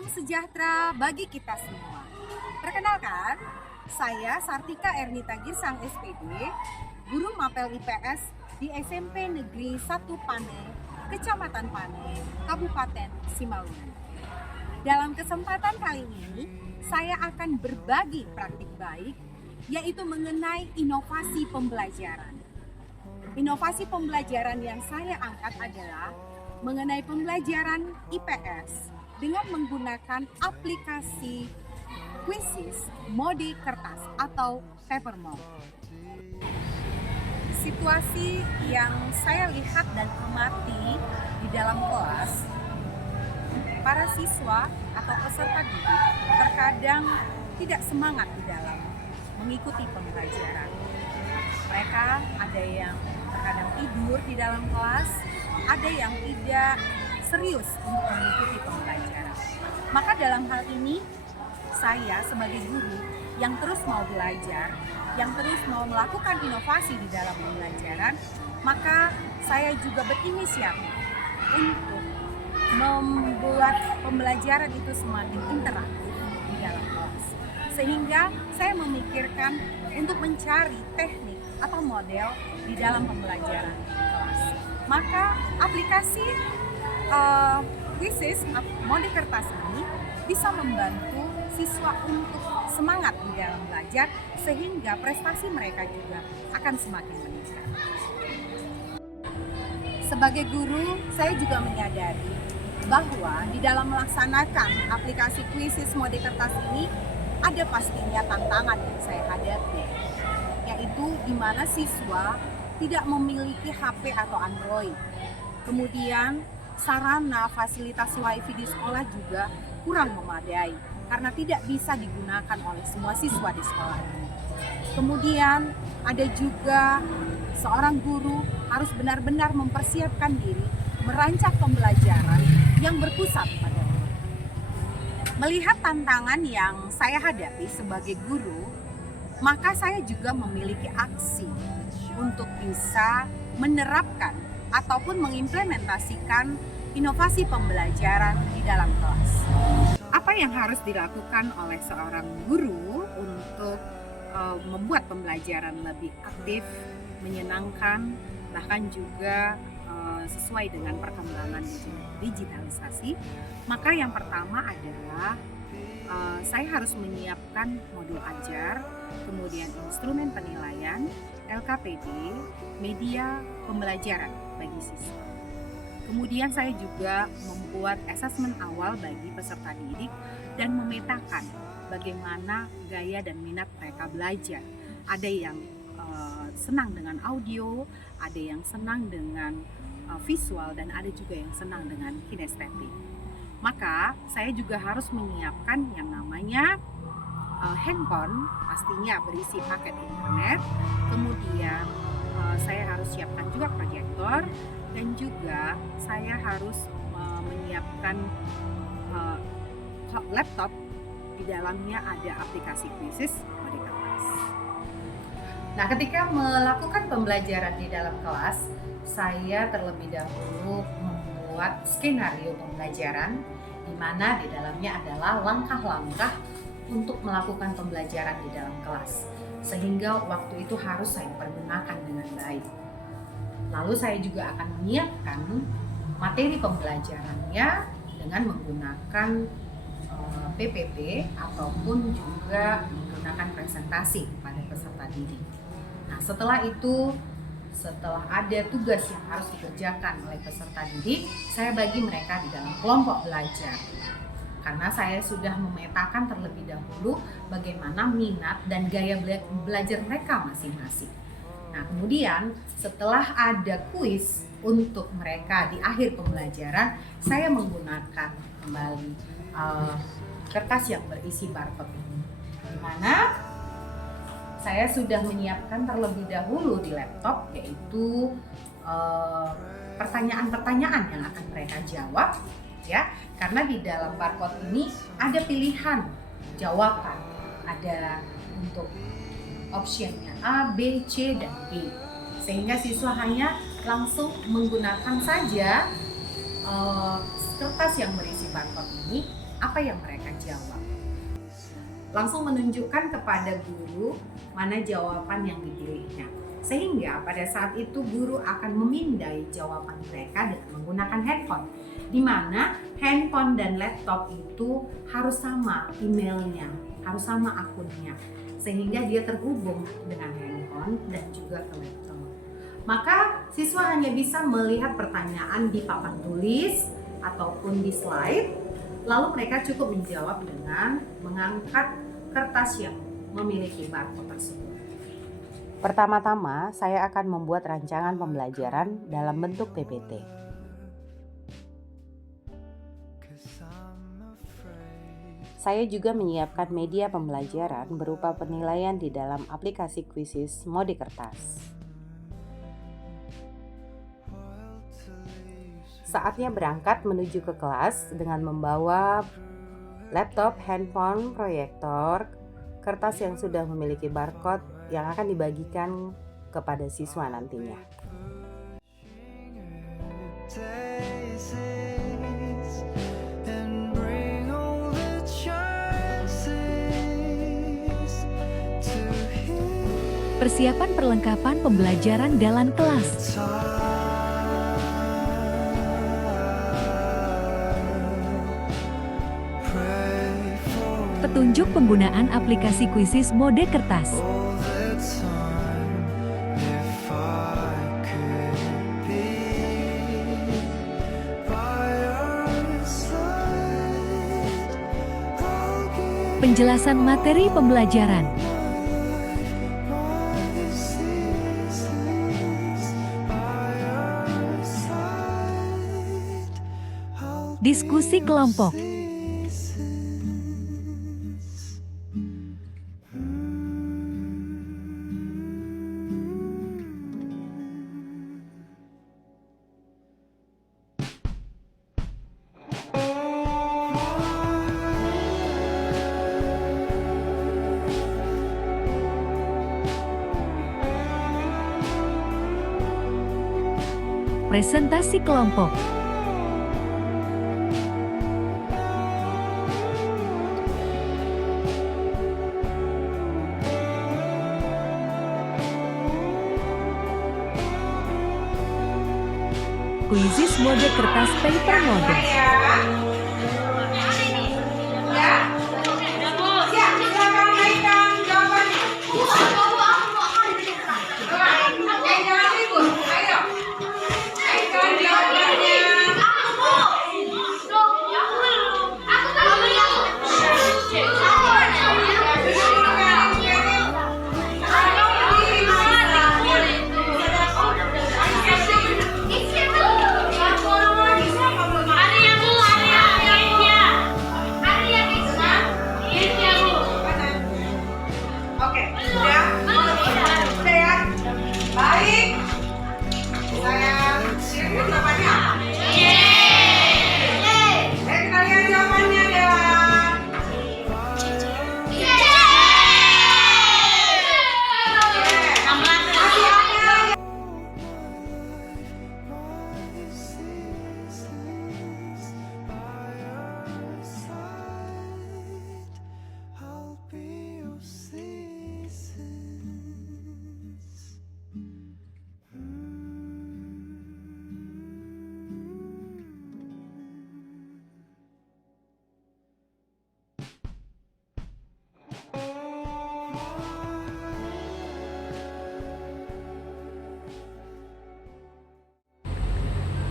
Salam sejahtera bagi kita semua. Perkenalkan, saya Sartika Ernita Girsang SPD, guru Mapel IPS di SMP Negeri 1 Pane, Kecamatan Pane, Kabupaten Simalungun. Dalam kesempatan kali ini, saya akan berbagi praktik baik, yaitu mengenai inovasi pembelajaran. Inovasi pembelajaran yang saya angkat adalah mengenai pembelajaran IPS dengan menggunakan aplikasi Quizizz mode kertas atau paper mode. Situasi yang saya lihat dan amati di dalam kelas, para siswa atau peserta didik terkadang tidak semangat di dalam mengikuti pembelajaran. Mereka ada yang terkadang tidur di dalam kelas, ada yang tidak serius untuk mengikuti pembelajaran. Maka dalam hal ini, saya sebagai guru yang terus mau belajar, yang terus mau melakukan inovasi di dalam pembelajaran, maka saya juga berinisiatif untuk membuat pembelajaran itu semakin interaktif di dalam kelas. Sehingga saya memikirkan untuk mencari teknik atau model di dalam pembelajaran kelas. Maka aplikasi Quizizz mode kertas ini bisa membantu siswa untuk semangat di dalam belajar sehingga prestasi mereka juga akan semakin meningkat. Sebagai guru, saya juga menyadari bahwa di dalam melaksanakan aplikasi Quizizz mode kertas ini ada pastinya tantangan yang saya hadapi, yaitu di mana siswa tidak memiliki HP atau Android. Kemudian sarana fasilitas WiFi di sekolah juga kurang memadai karena tidak bisa digunakan oleh semua siswa di sekolah ini. Kemudian ada juga seorang guru harus benar-benar mempersiapkan diri merancang pembelajaran yang berpusat pada murid. Melihat tantangan yang saya hadapi sebagai guru, maka saya juga memiliki aksi untuk bisa menerapkan ataupun mengimplementasikan inovasi pembelajaran di dalam kelas. Apa yang harus dilakukan oleh seorang guru untuk membuat pembelajaran lebih aktif, menyenangkan, bahkan juga sesuai dengan perkembangan digitalisasi? Maka yang pertama adalah saya harus menyiapkan modul ajar, kemudian instrumen penilaian, LKPD, media pembelajaran bagi siswa. Kemudian saya juga membuat asesmen awal bagi peserta didik dan memetakan bagaimana gaya dan minat mereka belajar. Ada yang senang dengan audio, ada yang senang dengan visual, dan ada juga yang senang dengan kinestetik. Maka saya juga harus menyiapkan yang namanya handphone, pastinya berisi paket internet. Kemudian saya harus siapkan juga proyektor, dan juga saya harus menyiapkan laptop. Di dalamnya ada aplikasi Quizizz mode kertas. Nah, ketika melakukan pembelajaran di dalam kelas, saya terlebih dahulu membuat skenario pembelajaran di mana di dalamnya adalah langkah-langkah untuk melakukan pembelajaran di dalam kelas, sehingga waktu itu harus saya pergunakan dengan baik. Lalu saya juga akan menyiapkan materi pembelajarannya dengan menggunakan PPT ataupun juga menggunakan presentasi pada peserta didik. Nah, setelah itu, setelah ada tugas yang harus dikerjakan oleh peserta didik, saya bagi mereka di dalam kelompok belajar. Karena saya sudah memetakan terlebih dahulu bagaimana minat dan gaya belajar mereka masing-masing. Nah, kemudian setelah ada kuis untuk mereka di akhir pembelajaran, saya menggunakan kembali kertas yang berisi barcode ini, di mana saya sudah menyiapkan terlebih dahulu di laptop, yaitu pertanyaan-pertanyaan yang akan mereka jawab, ya. Karena di dalam barcode ini ada pilihan jawaban, ada untuk optionnya A, B, C, dan D, sehingga siswa hanya langsung menggunakan saja kertas yang berisi barcode ini apa yang mereka jawab. Langsung menunjukkan kepada guru mana jawaban yang dipilihnya. Sehingga pada saat itu guru akan memindai jawaban mereka dengan menggunakan handphone. Di mana handphone dan laptop itu harus sama emailnya, harus sama akunnya. Sehingga dia terhubung dengan handphone dan juga ke laptop. Maka siswa hanya bisa melihat pertanyaan di papan tulis ataupun di slide, lalu mereka cukup menjawab dengan mengangkat kertas yang memiliki barcode tersebut. Pertama-tama, saya akan membuat rancangan pembelajaran dalam bentuk PPT. Saya juga menyiapkan media pembelajaran berupa penilaian di dalam aplikasi Quizizz mode kertas. Saatnya berangkat menuju ke kelas dengan membawa laptop, handphone, proyektor, kertas yang sudah memiliki barcode yang akan dibagikan kepada siswa nantinya. Persiapan perlengkapan pembelajaran dalam kelas. Petunjuk penggunaan aplikasi Quizizz mode kertas. Penjelasan materi pembelajaran. Diskusi kelompok. Presentasi kelompok. Quizizz mode kertas paper mode.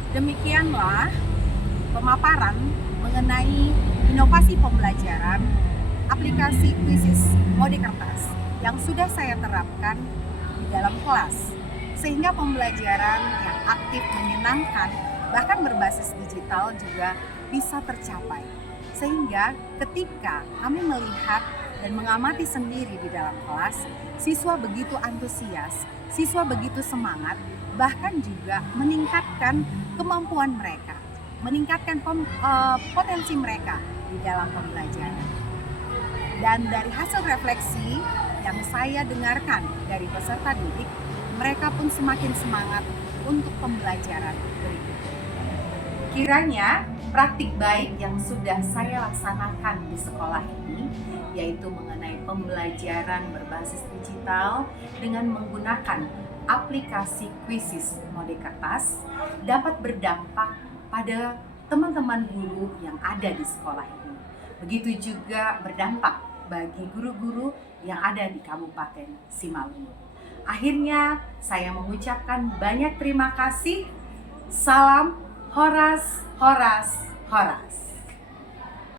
Demikianlah pemaparan mengenai inovasi pembelajaran aplikasi Quizizz mode kertas yang sudah saya terapkan di dalam kelas, sehingga pembelajaran yang aktif, menyenangkan, bahkan berbasis digital juga bisa tercapai. Sehingga ketika kami melihat dan mengamati sendiri di dalam kelas, siswa begitu antusias, siswa begitu semangat, bahkan juga meningkatkan kemampuan mereka, meningkatkan potensi mereka di dalam pembelajaran. Dan dari hasil refleksi yang saya dengarkan dari peserta didik, mereka pun semakin semangat untuk pembelajaran berikutnya. Kiranya praktik baik yang sudah saya laksanakan di sekolah ini, yaitu mengenai pembelajaran berbasis digital dengan menggunakan aplikasi Quizizz Mode Kertas, dapat berdampak pada teman-teman guru yang ada di sekolah ini. Begitu juga berdampak bagi guru-guru yang ada di Kabupaten Simalungun. Akhirnya saya mengucapkan banyak terima kasih. Salam Horas, Horas, Horas.